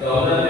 走着走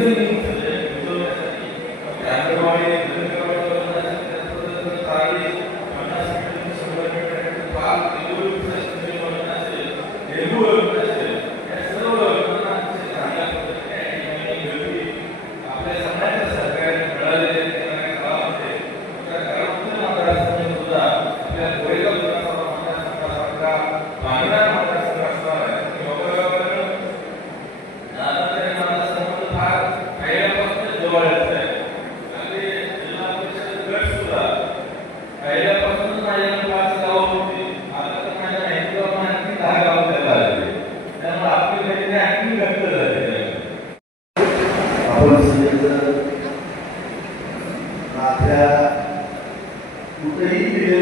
Thank you. आपल्या कुठेही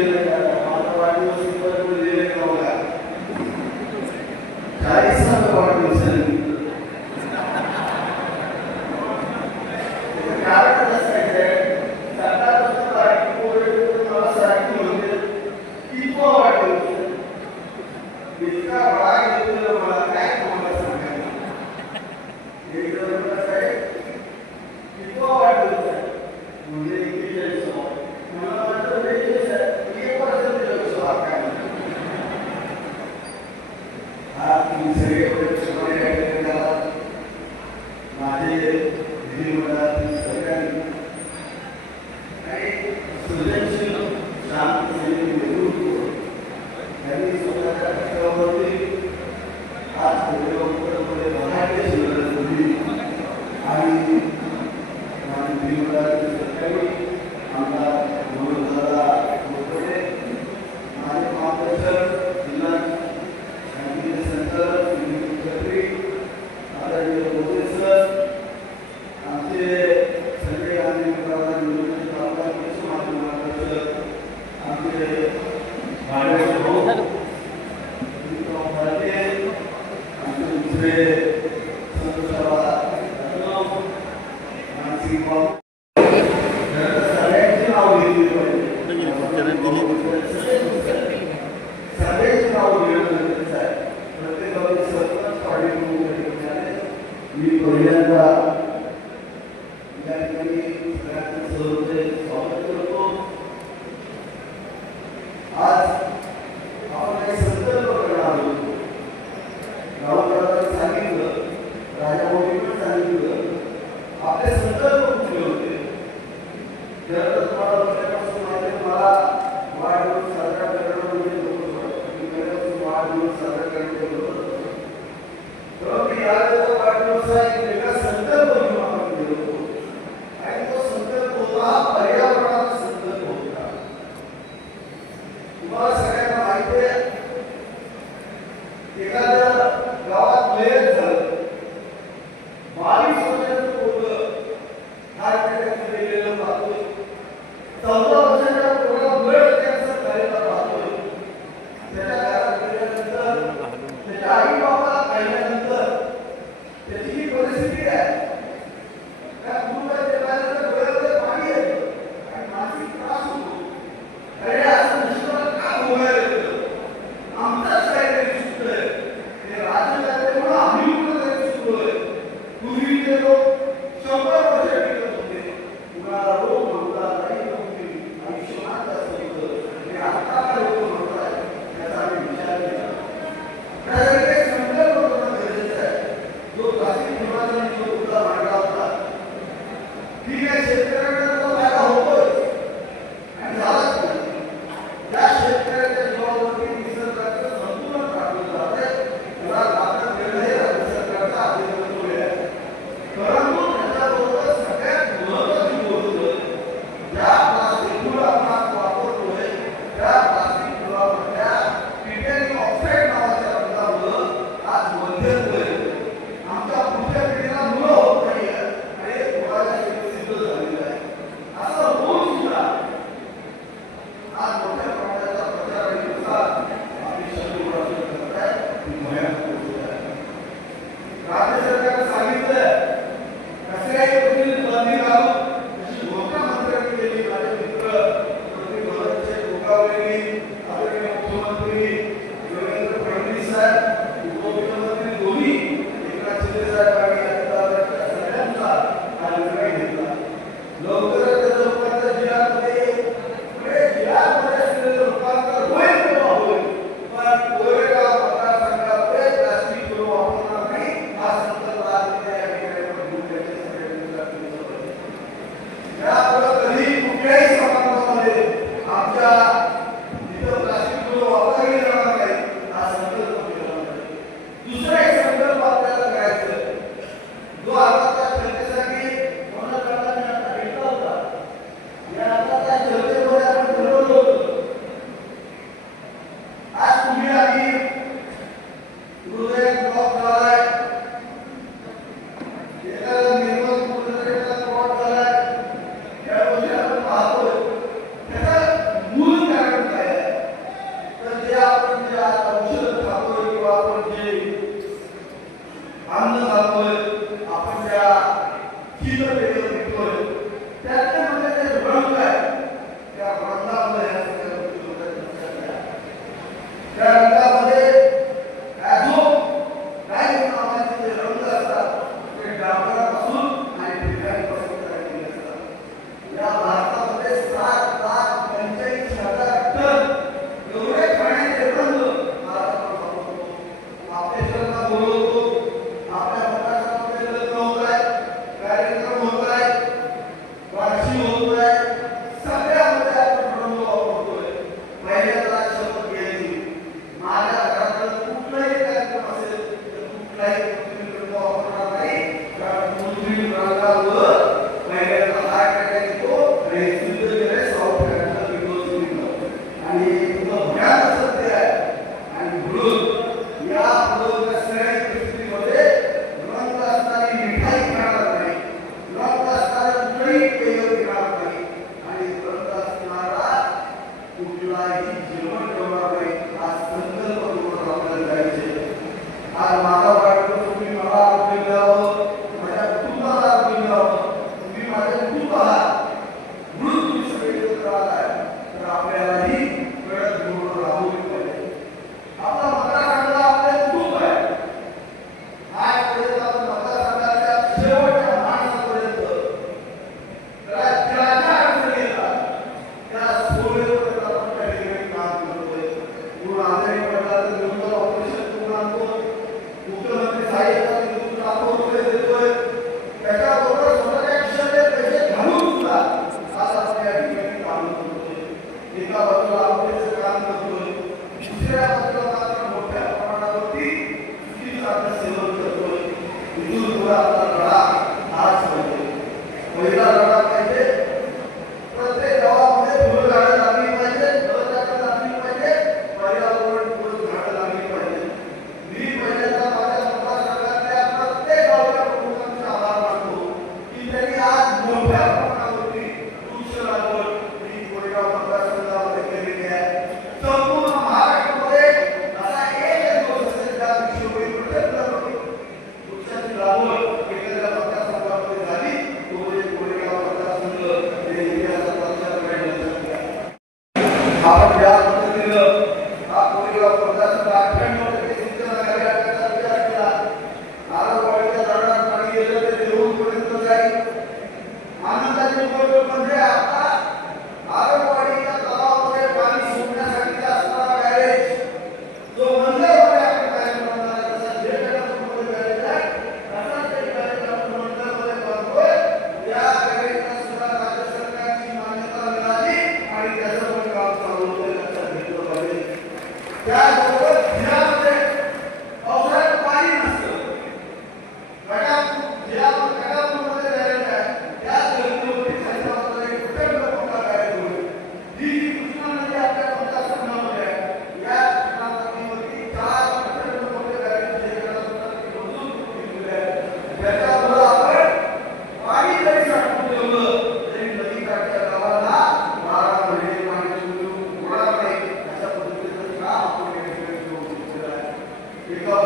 ठीक आहे शेतकऱ्यांना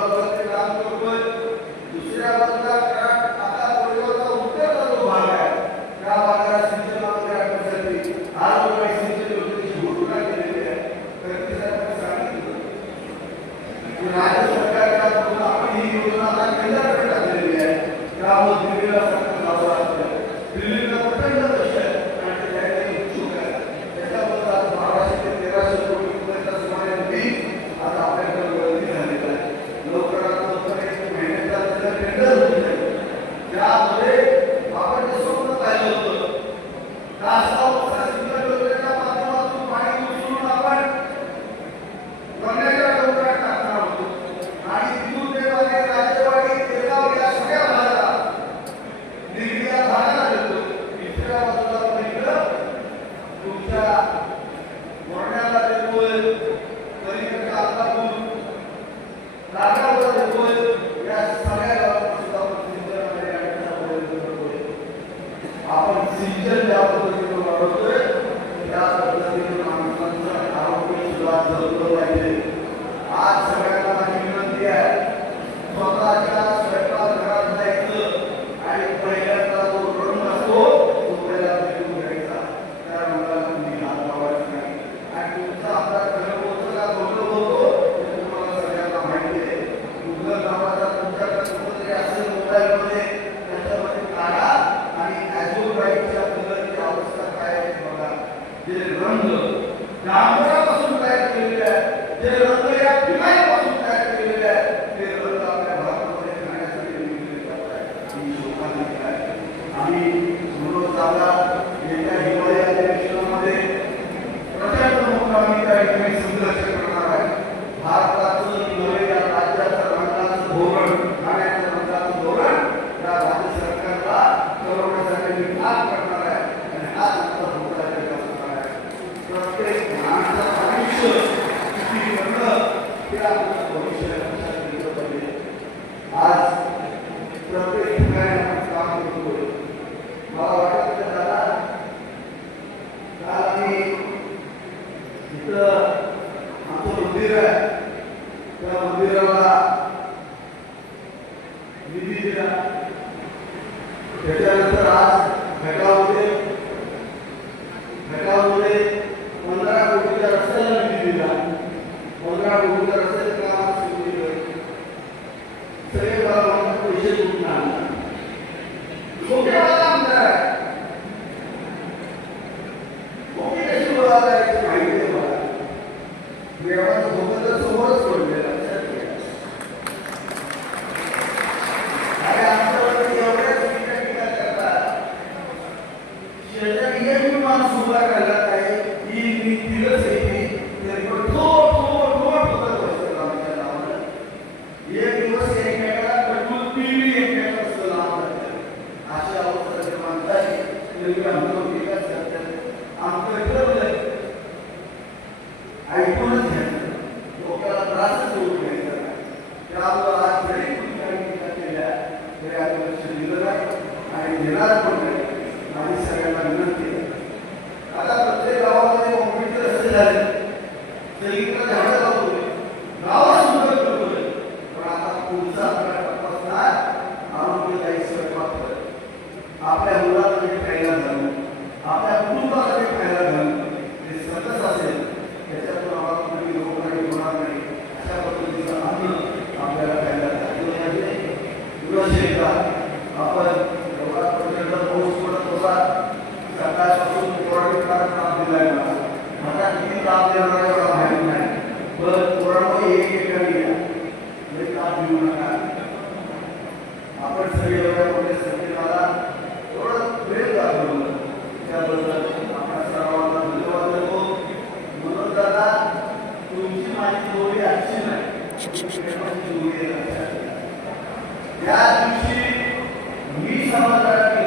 बाजूला दुसऱ्या बाजूला kita aku mandir kita mandir lah. Ini देता आपण एवढापर्यंत पाऊस पडत होता सकाळपासून कोरडीचा त्रास दिलाय मला मला किती ताप देणार आहे मला माहीत नाही पण कोरडो एक एकाने घ्या म्हणजे ताप देऊ नका आपण सगळे एवढ्यामध्ये संगीताला थोडं वेळ दाखवलं त्याबद्दल आपल्या सर्वांना धन्यवाद देतो म्हणून दादा तुमची माझी जोडी अशी नाही। जोडी या दिवशी मी समाजासाठी